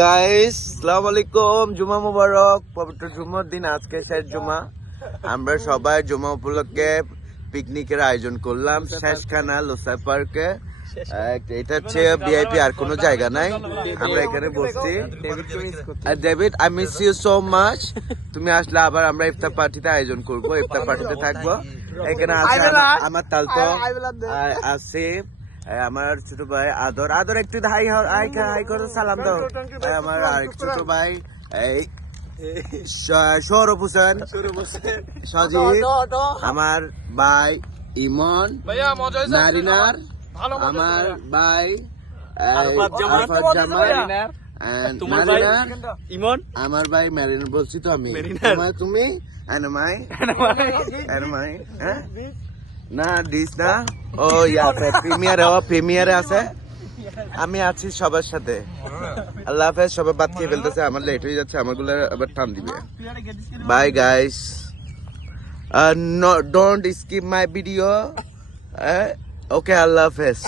Guys আসসালামু আলাইকুম, জুমা মুবারক। পবিত্র জুমার দিন, আজকে শেষ জুমা। আমরা সবাই জুমা উপলক্ষে পিকনিকের আয়োজন করলাম শেষখানা লোসাই পার্কে। এটা হচ্ছে ভিআইপি, আর কোনো জায়গা নাই। আমরা এখানে বসছি। David, I miss you so much. তুমি আসলে আবার আমরা ইফতার পার্টিতে আয়োজন করবো, ইফতার পার্টিতে থাকবো। এখানে আছে আমার তালতো আসিফ, আমার ছোট ভাই আদর। আদর একটু হাই হাই করো, সালাম দাও। আমার আরেক ছোট ভাই এই সৌরভ হোসেন, সজীব, আমার ভাই ইমন, নারিনার, আমার ভাই আরফাত জামান, নারিনার, ইমন, আমার ভাই মেরিনার। বলছি তো আমি, তুমি এনমাই না ডিস না। ও ইয়াতে প্রিমিয়ারে আছে। আমি আছি সবার সাথে। আল্লাহ হাফেজ। সবাই বাদ খেয়ে ফেলতেছে, আমার লেট হয়ে যাচ্ছে, আমারগুলো আবার টান দিবে। Bye guys, don't skip my video. Okay, আল্লাহ হাফেজ।